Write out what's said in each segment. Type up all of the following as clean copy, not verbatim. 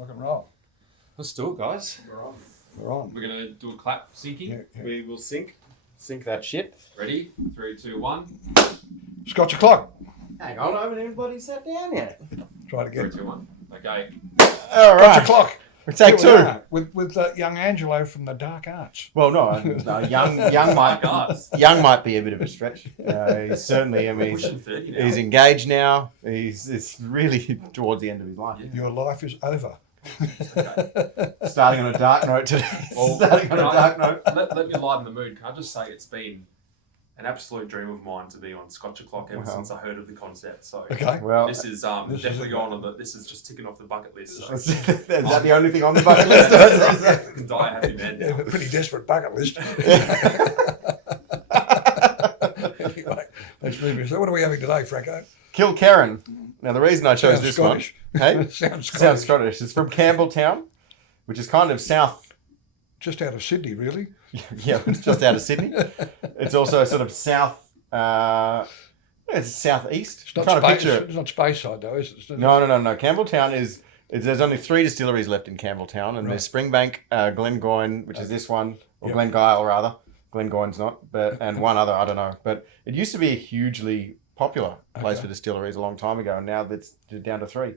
Rock and roll. Let's do it, guys. We're on. We're gonna do a clap for syncing. Yeah. We will sync that shit. Ready? 3, 2, 1. Scotch o'clock. Hang on, I haven't even bloody sat down yet. Try it 3, again. 2, 1. Okay. All Scotch o'clock. Take Here we two. are, with young Angelo from the Dark Arts. Well, no, young might be a bit of a stretch. He's certainly. I mean, Pushing 30 now. he's engaged now. It's really towards the end of his life. Yeah. Your life is over. Okay. Starting on a dark note today. Well, Starting on a dark note. Let me lighten the mood. Can I just say it's been an absolute dream of mine to be on Scotch O'Clock ever since I heard of the concept. So Okay. Well, this is definitely going on this is just ticking off the bucket list. So. is that the only thing on the bucket list? I can die a happy man now. A pretty desperate bucket list. Anyway, let's move on. So what are we having today, Franco? Kill Karen. Now the reason I chose Sounds this Scottish. one, hey, Sounds Scottish. sounds Scottish. It's from Campbelltown, which is kind of south. Just out of Sydney, really. Yeah, it's just out of Sydney. It's also sort of south. It's southeast. It's not, I'm trying to space, picture it. it's not Speyside, though, is it? No. Campbelltown is. There's only 3 distilleries left in Campbelltown, and there's Springbank, Glengoyne, which is this one, or Yep. Glengyle rather. Glengoyne's not, and one other, I don't know. But it used to be a hugely popular place for distilleries a long time ago, and now it's down to 3.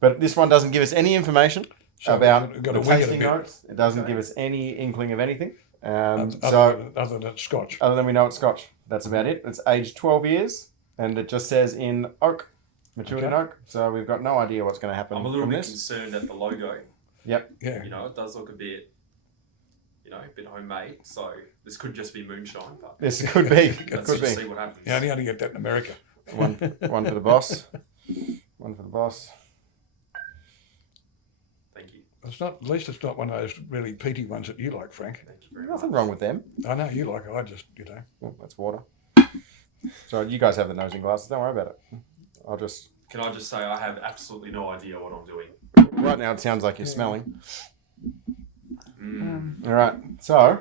But this one doesn't give us any information about we've got the to wing it a tasting bit. notes. It doesn't give us any inkling of anything. Other than Scotch. Other than we know it's Scotch. That's about it. It's aged 12 years, and it just says in oak, matured in oak. So we've got no idea what's going to happen. I'm a little from bit this. concerned at the logo. Yep. Yeah. You know, it does look a bit, a bit homemade. So this could just be moonshine, but This could be. It let's could just be. see what happens. You only get that in America. One for the boss. One for the boss. Thank you. It's not. At least it's not one of those really peaty ones that you like, Frank. Thank you very Nothing much. wrong with them. I know you like it. I just, Oh, that's water. So you guys have the nosing glasses. Don't worry about it. I'll just. Can I just say I have absolutely no idea what I'm doing. Right now it sounds like you're smelling. Mm. All right. So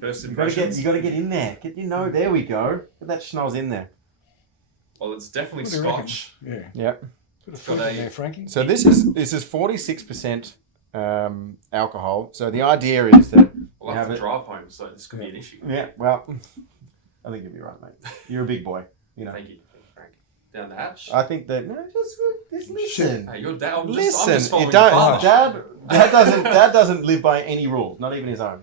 First you got impressions. to get in there. Get your nose. There we go. Get that schnoz in there. Well, it's definitely What do you reckon? Scotch. yeah. Yep. Put a foot in there, Frankie. So this is 46% alcohol. So the idea is that We'll have to drive home, so this could be an issue. yeah. Well, I think you'll be right, mate. You're a big boy. You know. Thank you, Frank. Down the hatch. I think that just listen. Hey, your dad. I'm just Listen, following you don't. father. Dad doesn't live by any rules, not even his own.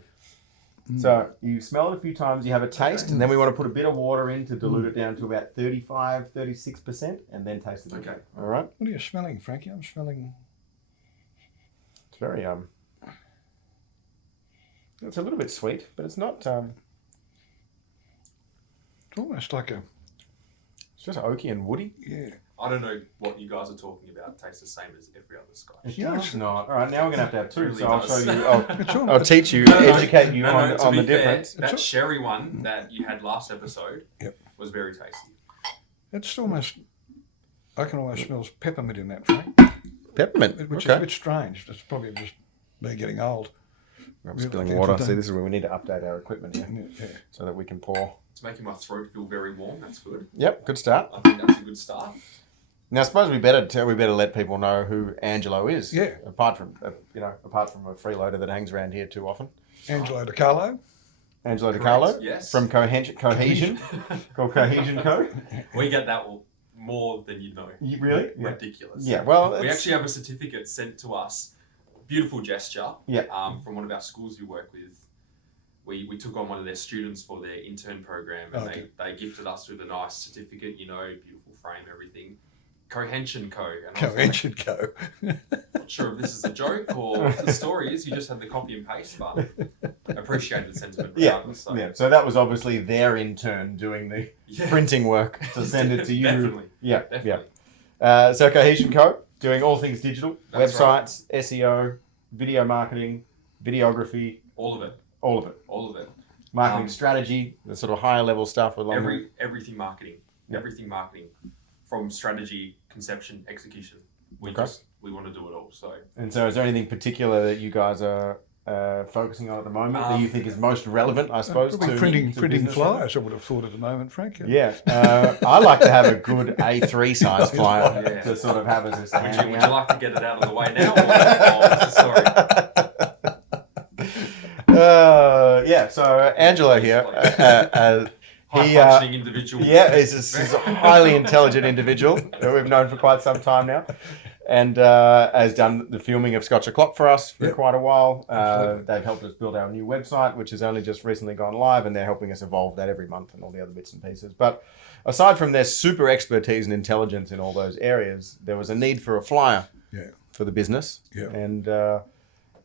Mm. So you smell it a few times, you have a taste, and then we want to put a bit of water in to dilute it down to about 35, 36%, and then taste it. Okay. All right. What are you smelling, Frankie? I'm smelling. It's very It's a little bit sweet, but it's not. It's almost like a. It's just oaky and woody. Yeah. I don't know what you guys are talking about. It tastes the same as every other Scotch. It Yeah, does not. All right, now we're gonna have to have 2. Really so I'll show does. you. It's all, I'll teach you, No, no, educate you No, on to be the fair, difference. that sherry one that you had last episode Yep. was very tasty. it's almost. I can almost smell peppermint in that, Frank. Peppermint. Which is a bit strange. That's probably just me getting old. I'm Really spilling like water. everything. See, this is where we need to update our equipment here, Yeah. so that we can pour. It's making my throat feel very warm. That's good. Yep, good start. I think that's a good start. Now, I suppose we better let people know who Angelo is. Yeah. Apart from a freeloader that hangs around here too often. Angelo DiCarlo. Angelo Correct, DiCarlo. yes. From Cohesion called Cohesion Co. We get that more than you know. Really? Yeah. Ridiculous. Yeah. Well, We actually have a certificate sent to us. Beautiful gesture. Yeah. From one of our schools we work with. We took on one of their students for their intern program, and they gifted us with a nice certificate. Beautiful frame, everything. Cohesion Co. And I was Cohesion Co. not sure if this is a joke or what the story is. You just had the copy and paste, but appreciate the sentiment. Yeah. regardless, So. Yeah. So that was obviously their intern doing the Yeah. printing work to send it to you. Definitely. Yeah. Definitely. Yeah. So Cohesion Co. doing all things digital, That's websites, SEO, video marketing, videography, All of it. all of it. All of it. Marketing strategy, the sort of higher level stuff along. Everything marketing. Yep. Everything marketing. From strategy, conception, execution. We Okay. want to do it all. So And so, is there anything particular that you guys are focusing on at the moment that you think is most relevant, I suppose? Probably to printing business flyers, I would have thought at the moment, Frank. Yeah, I like to have a good A3 size flyer Yeah. to sort of have as a Would hand you out. like to get it out of the way now? Or sorry. Yeah, so Angelo here, he, High-functioning individual. yeah, he's a highly intelligent individual that we've known for quite some time now, and has done the filming of Scotch O'Clock for us for quite a while. They've helped us build our new website, which has only just recently gone live, and they're helping us evolve that every month and all the other bits and pieces. But aside from their super expertise and intelligence in all those areas, there was a need for a flyer for the business, and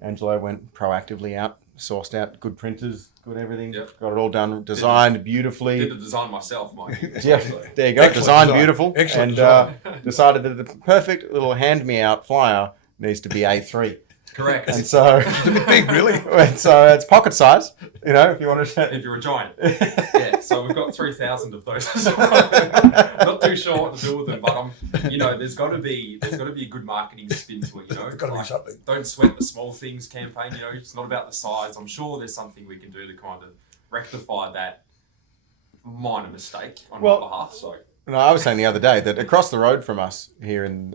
Angelo went proactively out, sourced out good printers, good everything, got it all done, designed beautifully. Did the design myself, Mike. Yeah, there you go. Excellent Designed design. beautiful. Excellent and decided that the perfect little hand-me-out flyer needs to be A3. Correct. And so, It's a bit big, really. and so it's pocket size, if you want to. If you're a giant. Yeah, so we've got 3,000 of those. Not too sure what to do with them, but there's got to be a good marketing spin to it. There's got to be something. Don't sweat the small things campaign. It's not about the size. I'm sure there's something we can do to kind of rectify that minor mistake on my behalf. So. No, I was saying the other day that across the road from us here in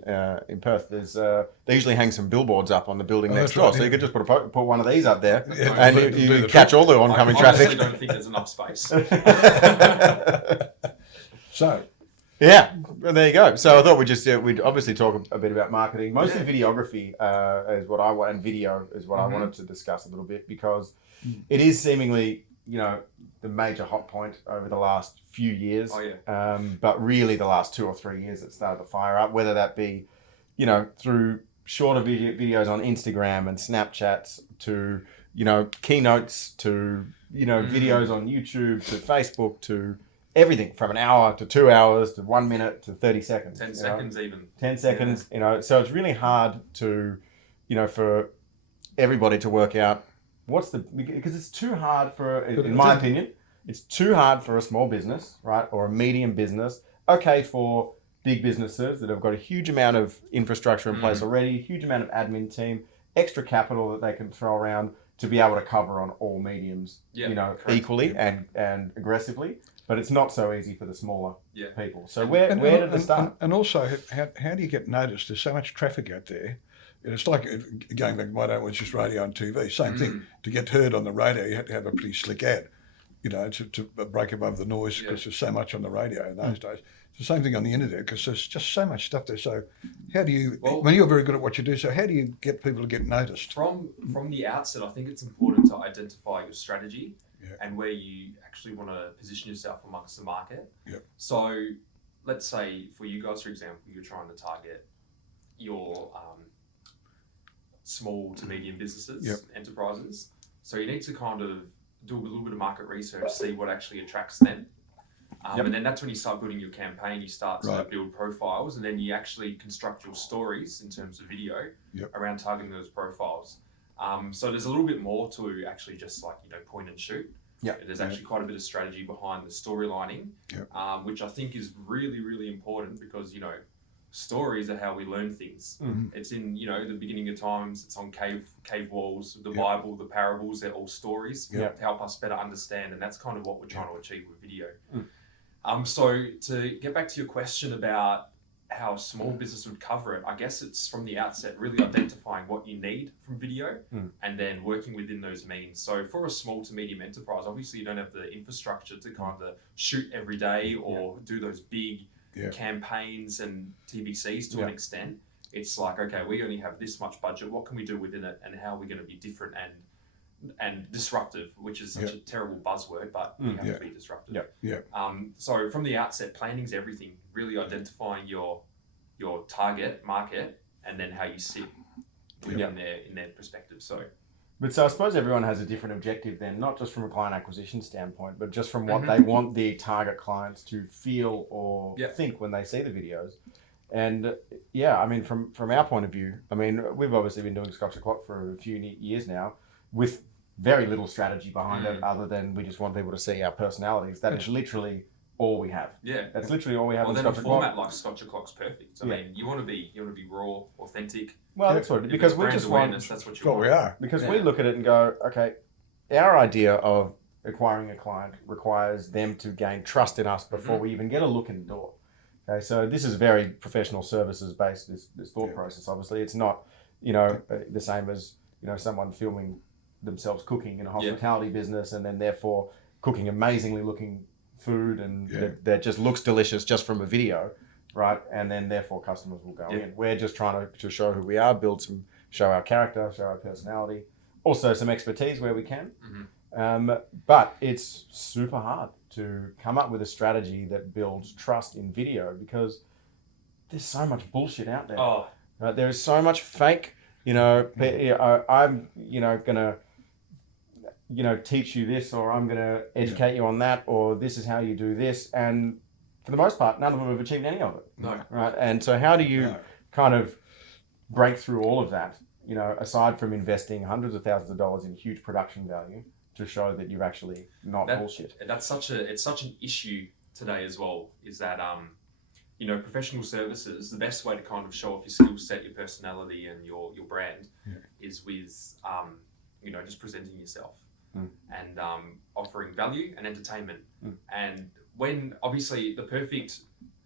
Perth, there's they usually hang some billboards up on the building next door, so you could just put one of these up there, and you catch all the oncoming traffic. I don't think there's enough space. So, yeah, well, there you go. So I thought we'd obviously talk a bit about marketing, mostly videography is what I want, and video is what I wanted to discuss a little bit, because it is seemingly the major hot point over the last few years. Oh, yeah. But really the last 2 or 3 years it started to fire up, whether that be, through shorter videos on Instagram and Snapchats to, keynotes to, videos on YouTube to Facebook to everything from an hour to 2 hours to 1 minute to 30 seconds. 10 seconds even. 10 seconds, so it's really hard to, for everybody to work out because it's too hard in my opinion, it's too hard for a small business, right? Or a medium business. Okay, for big businesses that have got a huge amount of infrastructure in place already, huge amount of admin team, extra capital that they can throw around to be able to cover on all mediums, equally and aggressively. But it's not so easy for the smaller people. So where did it start? And also, how do you get noticed? There's so much traffic out there. It's like going back, my day was just radio and TV. Same thing. To get heard on the radio, you had to have a pretty slick ad, to break above the noise, because there's so much on the radio in those days. It's the same thing on the internet, because there's just so much stuff there. So how do you, when you're very good at what you do, so how do you get people to get noticed? From the outset, I think it's important to identify your strategy and where you actually want to position yourself amongst the market. So let's say for you guys, for example, you're trying to target your small to medium businesses, enterprises. So you need to kind of do a little bit of market research, see what actually attracts them. And then that's when you start building your campaign, you start to build profiles, and then you actually construct your stories in terms of video around targeting those profiles. So there's a little bit more to actually just point and shoot. There's actually quite a bit of strategy behind the storylining, which I think is really, really important, because, stories are how we learn things. It's in, the beginning of times, it's on cave walls, the Bible, the parables, they're all stories to help us better understand. And that's kind of what we're trying to achieve with video. So to get back to your question about how a small business would cover it, I guess it's from the outset really identifying what you need from video and then working within those means. So for a small to medium enterprise, obviously you don't have the infrastructure to kind of shoot every day or do those big campaigns and TVCs to an extent. It's like, okay, we only have this much budget. What can we do within it, and how are we going to be different and disruptive, which is such a terrible buzzword, but we have to be disruptive. So from the outset, planning's everything. Really identifying your target market and then how you sit within their perspective. But so I suppose everyone has a different objective then, not just from a client acquisition standpoint, but just from what they want the target clients to feel or think when they see the videos. And from our point of view, we've obviously been doing Scotch O'Clock for a few years now with very little strategy behind it, other than we just want people to see our personalities. That is literally all we have. Yeah. That's literally all we have. Well, in then a Scotch format like Scotch O'Clock's perfect. I Yeah. mean, you want to be raw, authentic. Well, that's what, If because it's we brand just awareness, want, that's what you What want. we are. because Yeah. we look at it and go, okay, our idea of acquiring a client requires them to gain trust in us before we even get a look in the door. Okay, so this is very professional services based, this thought process. Obviously, it's not, the same as, someone filming themselves cooking in a hospitality business and then therefore cooking amazingly looking food and that just looks delicious just from a video, right? And then therefore customers will go in. We're just trying to show who we are, show our character, show our personality, also some expertise where we can. But it's super hard to come up with a strategy that builds trust in video because there's so much bullshit out there. Oh, Right? There is so much fake. I'm gonna teach you this, or I'm gonna educate you on that, or this is how you do this, and for the most part, none of them have achieved any of it. no. Right? And so how do you kind of break through all of that? Aside from investing hundreds of thousands of dollars in huge production value to show that you're actually not bullshit. It's such an issue today as well, is that professional services, the best way to kind of show off your skill set, your personality and your brand is with just presenting yourself and offering value and entertainment. And when obviously the perfect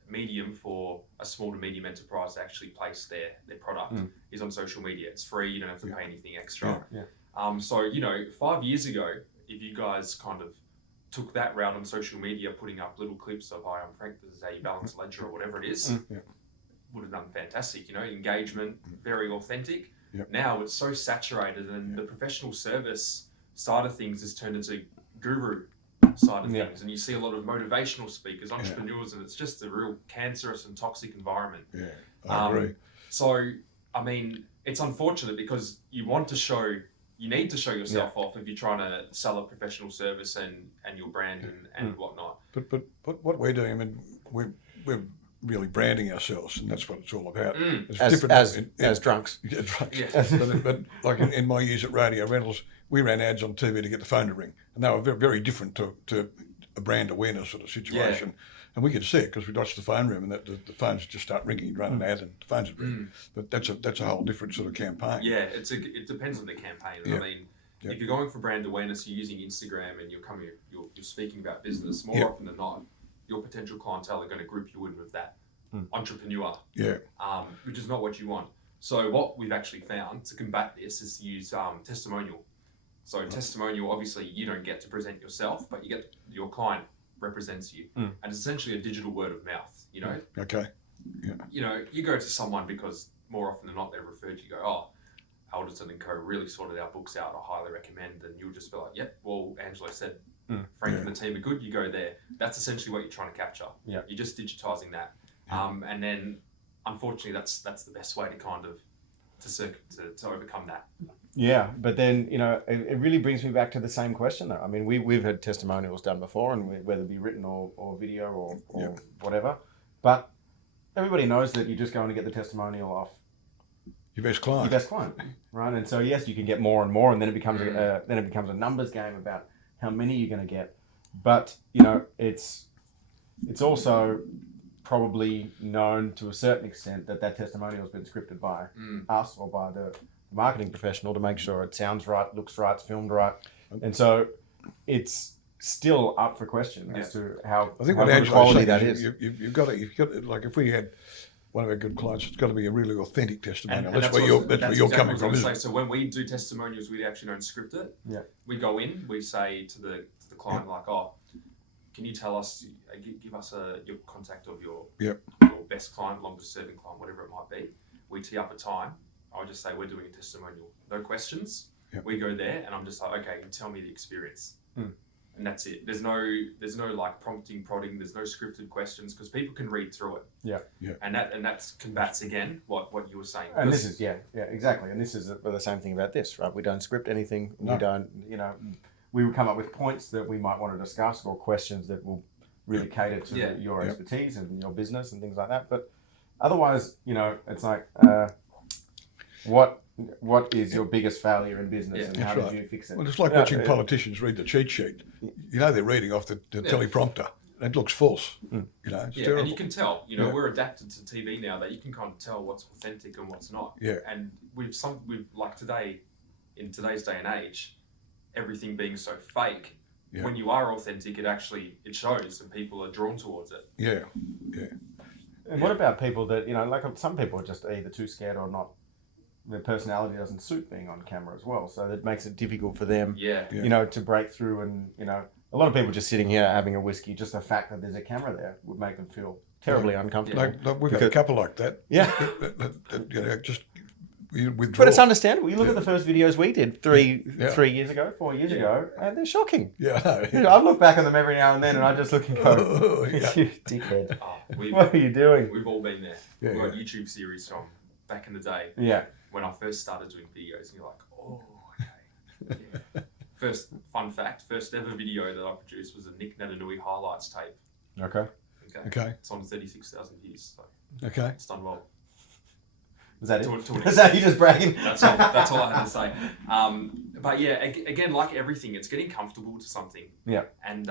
medium for a small to medium enterprise to actually place their product is on social media. It's free, you don't have to pay anything extra. So 5 years ago, if you guys kind of took that route on social media, putting up little clips of "Hi, I'm Frank, this is how you balance a ledger" or whatever it is, would have done fantastic. Engagement, very authentic. Now it's so saturated, and the professional service side of things has turned into guru side of things, and you see a lot of motivational speakers, entrepreneurs, and it's just a real cancerous and toxic environment. I agree. So I mean, it's unfortunate because you need to show yourself off if you're trying to sell a professional service and your brand and whatnot. But what we're doing, I mean, we're really branding ourselves, and that's what it's all about. It's As drunks. Yeah, drunks. but like in my years at Radio Rentals, we ran ads on TV to get the phone to ring, and they were very, very different to a brand awareness sort of situation. And we could see it because we'd watch the phone room, and the phones would just start ringing. You'd run an ad, and the phones would ring. But that's a whole different sort of campaign. Yeah, it depends on the campaign. I mean, if you're going for brand awareness, you're using Instagram, and you're speaking about business. More often than not, your potential clientele are going to group you in with that entrepreneur. Which is not what you want. So what we've actually found to combat this is to use testimonial. So testimonial, obviously, you don't get to present yourself, but you get your client represents you, and it's essentially a digital word of mouth. Okay. You go to someone because more often than not they're referred to. You go, "Oh, Alderton and Co. really sorted our books out. I highly recommend." And you'll just be like, "Yep, well, Angelo said Frank and the team are good." You go there. That's essentially what you're trying to capture. You're just digitizing that, and then unfortunately that's the best way to kind of to overcome that. Yeah, but then, it really brings me back to the same question though. I mean, we've had testimonials done before, and whether it be written or video or whatever, but everybody knows that you're just going to get the testimonial off your best client, right? And so yes, you can get more and more, and then it becomes a numbers game about how many you're going to get. But it's also probably known to a certain extent that testimonial has been scripted by us or by the marketing professional to make sure it sounds right, looks right, it's filmed right, and so it's still up for question as to how I think how what good Angelo quality said that is is. you've got to like if we had one of our good clients, it's got to be a really authentic testimonial. And that's where you're exactly coming what I from, was isn't gonna it? say. So when we do testimonials, we actually don't script it. We go in, we say to the client like, "Oh, can you tell us, give us your contact of your best client, longest serving client, whatever it might be." We tee up a time. I'll just say we're doing a testimonial. No questions. We go there, and I'm just like, "Okay, you tell me the experience," and that's it. There's no like prompting, prodding. There's no scripted questions because people can read through it. And that combats again what you were saying. And this is exactly. And this is the same thing about this, right? We don't script anything. No. We don't, we would come up with points that we might want to discuss or questions that will really cater to your expertise and your business and things like that. But otherwise, it's like, what is your biggest failure in business and how did you fix it? Well, it's like watching politicians read the cheat sheet. They're reading off the teleprompter. It looks false. You know, it's terrible. And you can tell. You know, we're adapted to TV now that you can kind of tell what's authentic and what's not. Yeah. And with like today, in today's day and age, everything being so fake. Yeah. When you are authentic, it shows, and people are drawn towards it. Yeah. And what about people that, you know, like some people are just either too scared or not. Their personality doesn't suit being on camera as well, so that makes it difficult for them. You know, to break through, and you know, a lot of people just sitting here having a whiskey, just the fact that there's a camera there would make them feel terribly uncomfortable. Like we've got a couple like that. Yeah. You know, just withdraw. But it's understandable. You look at the first videos we did 4 years ago, and they're shocking. Yeah. You know, I look back on them every now and then, and I just look and go, "You dickhead! What are you doing?" We've all been there. We've got YouTube series from back in the day. Yeah. When I first started doing videos, and you're like, oh, okay. Yeah. First fun fact, first ever video that I produced was a Nick Natanui highlights tape. Okay. It's on 36,000 views. So okay. It's done well. Was that it? Was that you just bragging? That's all I had to say. But yeah, again, like everything, it's getting comfortable to something. Yeah. And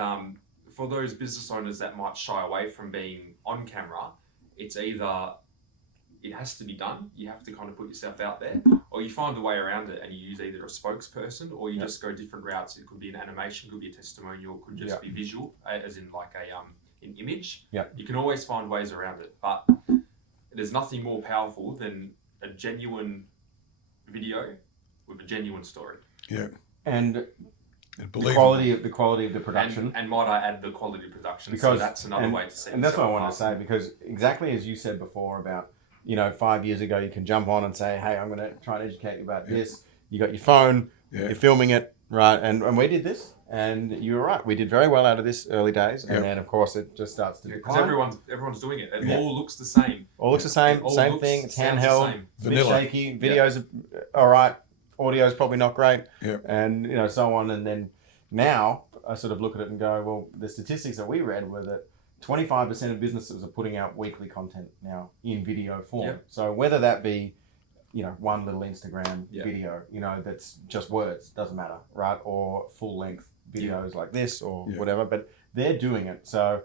for those business owners that might shy away from being on camera, it's either it has to be done, you have to kind of put yourself out there, or you find a way around it and you use either a spokesperson or you just go different routes. It could be an animation, could be a testimonial, could just be visual, as in like an image. Yeah. You can always find ways around it, but there's nothing more powerful than a genuine video with a genuine story. Yeah. And the quality of the production. And might I add the quality of production, because so that's another way to see it. And that's what I wanted to say, because exactly as you said before about, you know, 5 years ago, you can jump on and say, hey, I'm going to try and educate you about this. You got your phone, you're filming it, right? And we did this, and you were right. We did very well out of this early days. And then, of course, it just starts to decline. Because everyone's doing it. It all looks the same. All looks the same. Same thing. It's handheld. It's a bit shaky. Videos are all right. Audio's probably not great. Yeah. And, you know, so on. And then now I sort of look at it and go, well, the statistics that we read were that 25% of businesses are putting out weekly content now in video form. Yep. So whether that be, you know, one little Instagram video, you know, that's just words, doesn't matter, right? Or full length videos like this or whatever, but they're doing it. So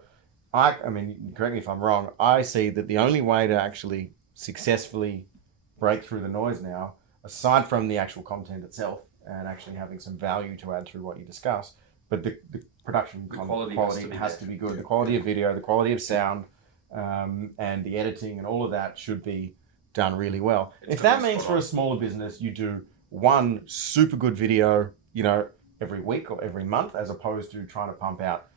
I mean, correct me if I'm wrong, I see that the only way to actually successfully break through the noise now, aside from the actual content itself and actually having some value to add through what you discuss, but the production quality has to be good. The quality of video, the quality of sound, and the editing and all of that should be done really well. If that means for a smaller business, you do one super good video, you know, every week or every month, as opposed to trying to pump out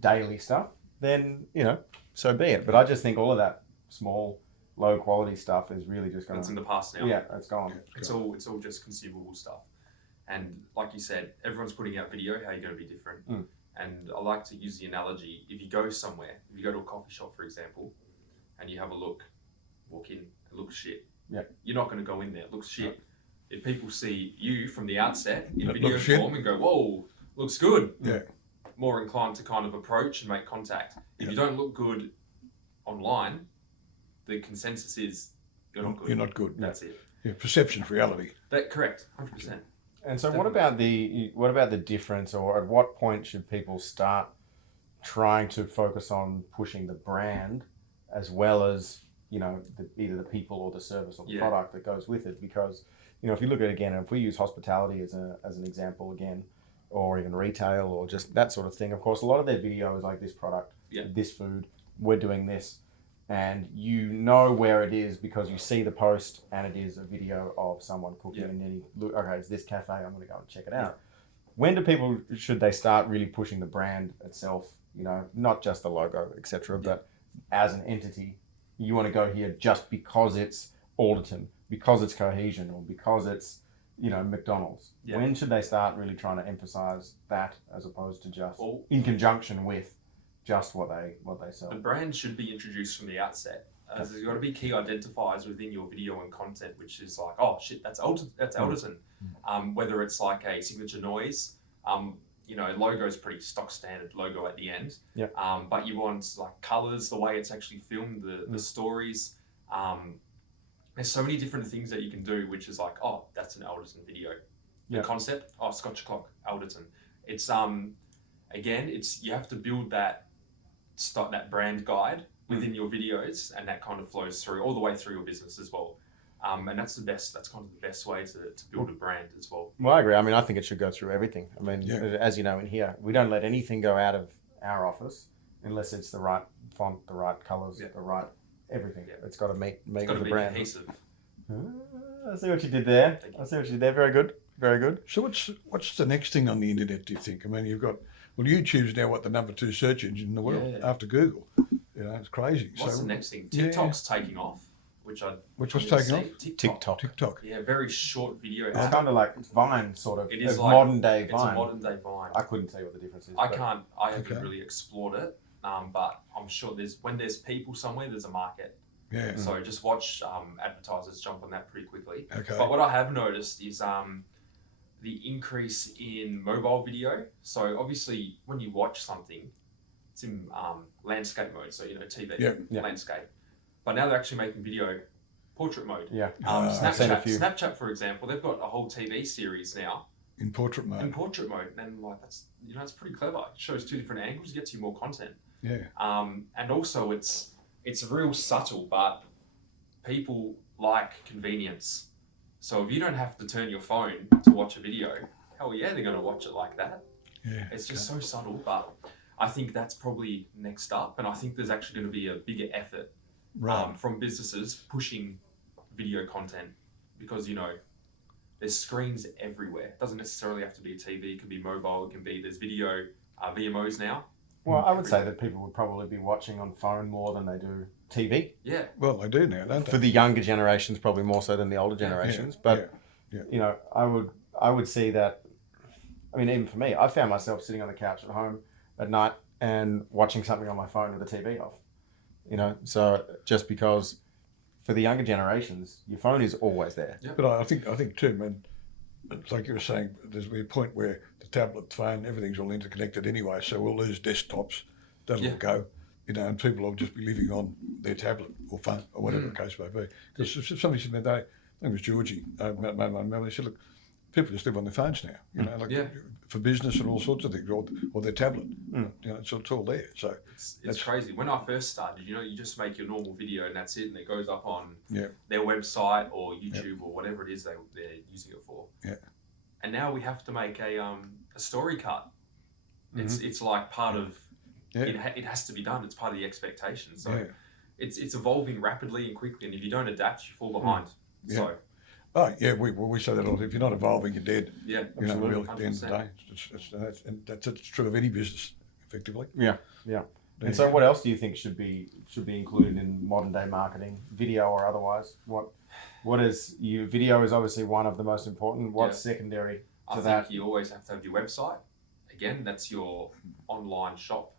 daily stuff, then, you know, so be it. But I just think all of that small, low quality stuff is really just going to... It's in the past now. Yeah, it's gone. It's all just consumable stuff. And like you said, everyone's putting out video. How are you going to be different? And I like to use the analogy, if you go somewhere, if you go to a coffee shop, for example, and you have a look, walk in, it looks shit. Yeah. You're not going to go in there, it looks shit. If people see you from the outset in video form and go, whoa, looks good. Yeah. More inclined to kind of approach and make contact. If you don't look good online, the consensus is you're not good. You're not good. That's it. Yeah, perception of reality. Correct, 100%. And so what about the difference, or at what point should people start trying to focus on pushing the brand as well as, you know, either the people or the service or the product that goes with it? Because, you know, if you look at, again, if we use hospitality as an example again, or even retail or just that sort of thing, of course, a lot of their video is like this product, this food, we're doing this. And you know where it is because you see the post and it is a video of someone cooking and then you look, okay, it's this cafe, I'm going to go and check it out. When should they start really pushing the brand itself, you know, not just the logo, etc., but as an entity? You want to go here just because it's Alderton, because it's Cohesion, or because it's, you know, McDonald's. When should they start really trying to emphasize that as opposed to just in conjunction with just what they sell? The brand should be introduced from the outset. There's got to be key identifiers within your video and content, which is like, oh shit, that's Alderton. Whether it's like a signature noise, you know, logo is pretty stock standard logo at the end. But you want like colors, the way it's actually filmed, the stories. There's so many different things that you can do, which is like, oh, that's an Alderton video. The concept, Scotch clock, Alderton. It's again, you have to build that start that brand guide within your videos, and that kind of flows through all the way through your business as well. And that's kind of the best way to build a brand as well. Well, I agree. I mean, I think it should go through everything. I mean, as you know, in here, we don't let anything go out of our office unless it's the right font, the right colours, the right everything. Yeah. It's got to meet with the brand. Cohesive. I see what you did there. Very good. Very good. So what's the next thing on the internet, do you think? I mean, YouTube's now the number 2 search engine in the world after Google. You know, it's crazy. What's the next thing? TikTok's taking off. Which what's taking off? TikTok. Yeah, very short video. It's kind of like Vine, sort of. It is like modern day Vine. It's a modern day Vine. I couldn't tell you what the difference is. I haven't really explored it, but I'm sure when there's people somewhere, there's a market. Yeah. So just watch advertisers jump on that pretty quickly. Okay. But what I have noticed is the increase in mobile video. So obviously, when you watch something, it's in landscape mode. So TV landscape. But now they're actually making video portrait mode. Yeah. Snapchat, for example, they've got a whole TV series now in portrait mode. And that's pretty clever. It shows 2 different angles, gets you more content. Yeah. And also it's real subtle, but people like convenience. So if you don't have to turn your phone to watch a video, hell yeah, they're going to watch it like that. Yeah. It's just so subtle, but I think that's probably next up, and I think there's actually going to be a bigger effort. Right. From businesses pushing video content, because there's screens everywhere. It doesn't necessarily have to be a TV. It can be mobile. There's video VMOs now. Well, I would say that people would probably be watching on phone more than they do TV. Yeah. Well, they do now, don't they? For the younger generations, probably more so than the older generations. But I would see that. I mean, even for me, I found myself sitting on the couch at home at night and watching something on my phone with the TV off. So just because for the younger generations, your phone is always there. Yeah. But I think too, man, it's like you were saying, there's be a point where the tablet, phone, everything's all interconnected anyway, so we'll lose desktops. That'll all go, and people will just be living on their tablet or phone or whatever the case may be. Because somebody said the other day, I think it was Georgie, made my memory, he said, look, people just live on their phones now, for business and all sorts of things, or their tablet. It's all there. So it's crazy. When I first started, you just make your normal video and that's it, and it goes up on their website or YouTube or whatever it is they're using it for. Yeah. And now we have to make a story cut. It's like part of it has to be done. It's part of the expectation. So it's evolving rapidly and quickly, and if you don't adapt, you fall behind. So. Oh yeah, we say that all. If you're not evolving, you're dead. Yeah, absolutely. Really, at the end of the day, that's true of any business, effectively. Yeah. And so, what else do you think should be included in modern day marketing, video or otherwise? What is video is obviously one of the most important. What's secondary to that? I think you always have to have your website. Again, that's your online shop,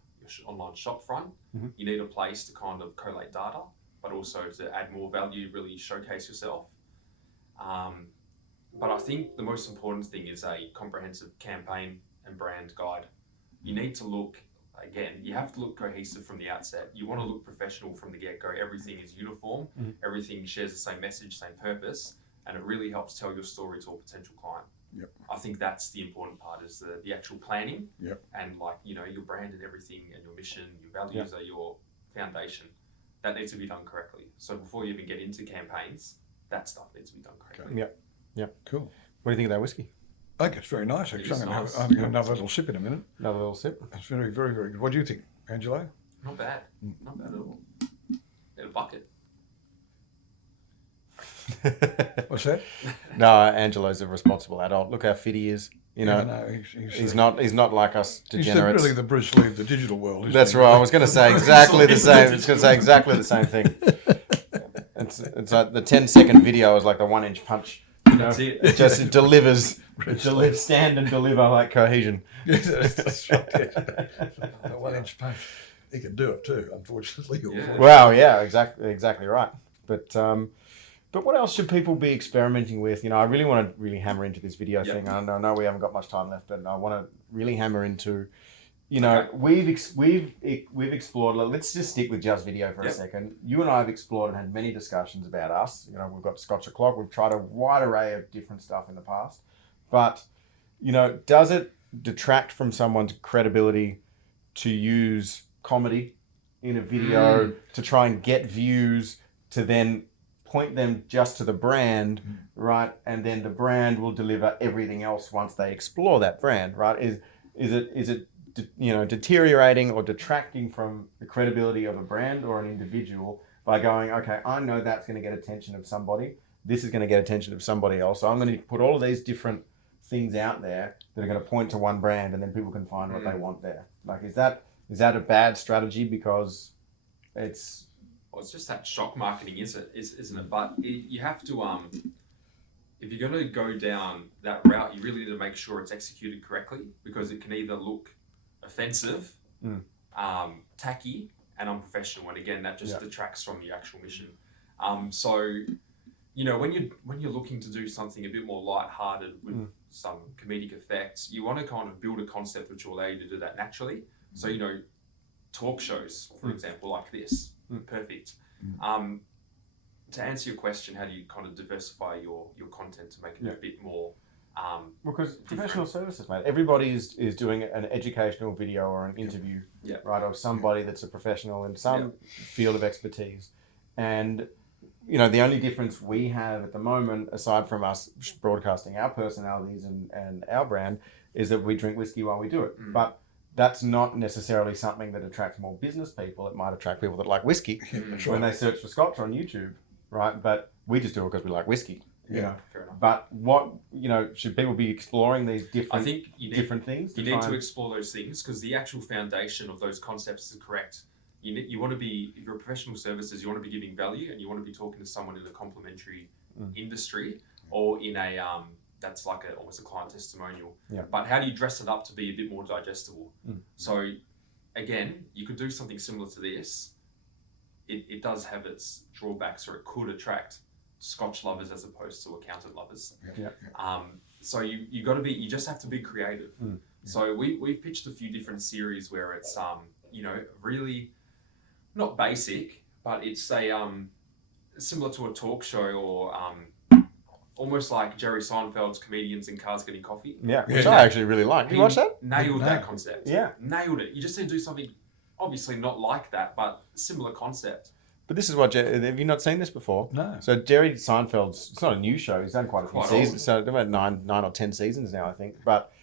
online shop front. Mm-hmm. You need a place to kind of collate data, but also to add more value, really showcase yourself. But I think the most important thing is a comprehensive campaign and brand guide. You need to look, again, you have to look cohesive from the outset. You want to look professional from the get-go. Everything is uniform. Mm-hmm. Everything shares the same message, same purpose, and it really helps tell your story to a potential client. Yep. I think that's the important part, is the actual planning. Yep. And your brand and everything, and your mission, your values are your foundation. That needs to be done correctly. So before you even get into campaigns, that stuff needs to be done correctly. Okay. Yep. Cool. What do you think of that whiskey? I think it's very nice, actually. I'm going to have another little sip in a minute. Another little sip. It's very, very, very good. What do you think, Angelo? Not bad. Not bad at all. In a bucket. What's that? No, Angelo's a responsible adult. Look how fit he is. He's not like us degenerates. He's really the Bruce Lee of the digital world. That's right. I was going to say exactly the same. I was going to say exactly the same thing. It's like the 10-second video is like the 1-inch punch. That's it. It delivers. Stand and deliver like cohesion. That's right. The 1-inch punch. He can do it too, unfortunately. Wow. Yeah. Exactly right. But what else should people be experimenting with? I really want to hammer into this video thing. I know we haven't got much time left, but I want to really hammer into. We've explored. Let's just stick with just video for a second. You and I have explored and had many discussions about us. We've got Scotch o'clock. We've tried a wide array of different stuff in the past, but does it detract from someone's credibility to use comedy in a video to try and get views to then point them just to the brand, right? And then the brand will deliver everything else once they explore that brand, right? Is it deteriorating or detracting from the credibility of a brand or an individual by going, okay, I know that's going to get attention of somebody. This is going to get attention of somebody else. So I'm going to put all of these different things out there that are going to point to one brand, and then people can find what they want there. Like, is that a bad strategy? Because it's just that shock marketing, isn't it? But you have to, if you're going to go down that route, you really need to make sure it's executed correctly, because it can either look offensive, tacky, and unprofessional. And again, that just detracts from the actual mission. So, when you're looking to do something a bit more lighthearted with some comedic effects, you want to kind of build a concept which will allow you to do that naturally. So, talk shows, for example, like this, perfect. To answer your question, how do you kind of diversify your content to make it a bit more because professional services, mate, everybody is doing an educational video or an interview, right, of somebody that's a professional in some field of expertise. And the only difference we have at the moment, aside from us broadcasting our personalities and our brand, is that we drink whiskey while we do it. But that's not necessarily something that attracts more business people. It might attract people that like whiskey when they search for Scotch on YouTube, right? But we just do it because we like whiskey. Fair enough. But what, should people be exploring these different I think different things? You need to explore those things, because the actual foundation of those concepts is correct. You want to be, if you're a professional services, you want to be giving value, and you want to be talking to someone in a complementary industry, or in a that's like almost a client testimonial. But how do you dress it up to be a bit more digestible? So again, you could do something similar to this. It does have its drawbacks, or it could attract Scotch lovers as opposed to accountant lovers. So you just have to be creative. So we've pitched a few different series where it's really not basic, but it's similar to a talk show, or almost like Jerry Seinfeld's Comedians in Cars Getting Coffee. Which I actually really like. You watch that? Nailed that concept. Nailed it. You just need to do something, obviously not like that, but similar concept. But this is what have you not seen this before? No. So Jerry Seinfeld's, it's not a new show. He's done quite a few seasons. So about 9 or 10 seasons now, I think. But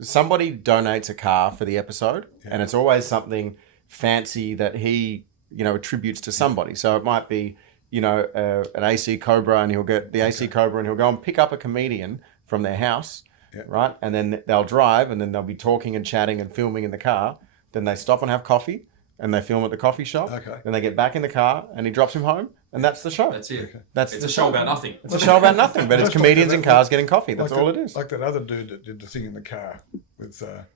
somebody donates a car for the episode, and it's always something fancy that he attributes to somebody. So it might be an AC Cobra, and he'll get the AC Cobra, and he'll go and pick up a comedian from their house, right? And then they'll drive, and then they'll be talking and chatting and filming in the car. Then they stop and have coffee, and they film at the coffee shop. Then they get back in the car, and he drops him home, and that's the show. That's it. It's a show about nothing. It's a show about nothing, but it's comedians in cars getting coffee. That's all it is. Like that other dude that did the thing in the car with the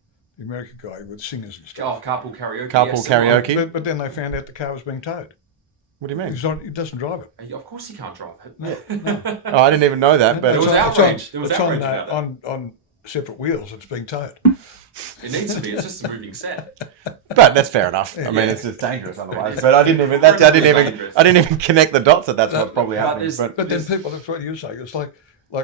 American guy with singers and stuff. Oh, carpool karaoke. Karaoke. But then they found out the car was being towed. What do you mean? He doesn't drive it. Of course he can't drive it. No. Oh, I didn't even know that. But there was outrage. on separate wheels. It's being towed. It needs to be. It's just a moving set. But that's fair enough. I mean, it's just dangerous otherwise. But I didn't even connect the dots that that's what's probably happening. But then people, that's what you say. It's like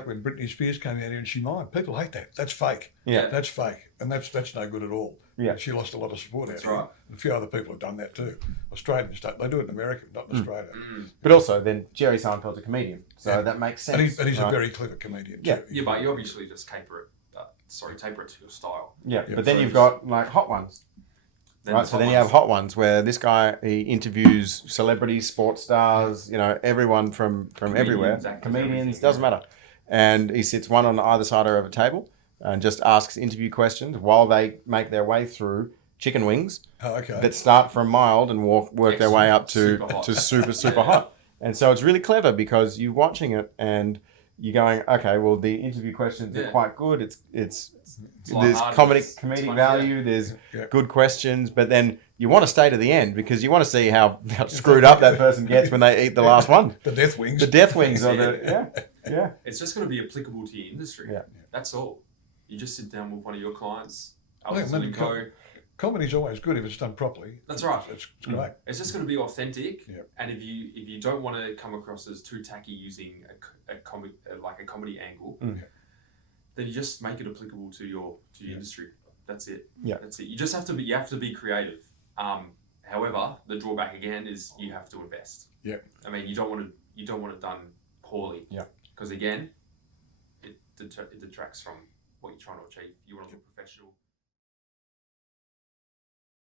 when Britney Spears came out here and she mined. People hate that. That's fake. That's fake, and that's no good at all. She lost a lot of support out here. Right. A few other people have done that too. Australians don't. They do it in America, not in Australia. But also, then Jerry Seinfeld's a comedian, so that makes sense. And he's a very clever comedian too. Yeah, but you obviously just taper it to your style. But then you've got like hot ones. Right, so then you have hot ones where this guy, he interviews celebrities, sports stars, everyone from everywhere. Comedians, doesn't matter. And he sits one on either side of a table and just asks interview questions while they make their way through chicken wings that start from mild and work their way up to super hot. And so it's really clever because you're watching it and you're going, okay, well, the interview questions are quite good. It's there's comedic value. There's good questions, but then you want to stay to the end because you want to see how screwed up that person gets when they eat the last one. The death wings. The death wings are the It's just going to be applicable to your industry. That's all. You just sit down with one of your clients. Comedy's always good if it's done properly. That's right. It's great. It's just going to be authentic, and if you don't want to come across as too tacky using a comedy angle, then you just make it applicable to your industry. That's it. Yeah. That's it. You have to be creative. However, the drawback again is you have to invest. Yeah. I mean, you don't want it done poorly. Yeah. Because again, it detracts from what you're trying to achieve. You want to look professional.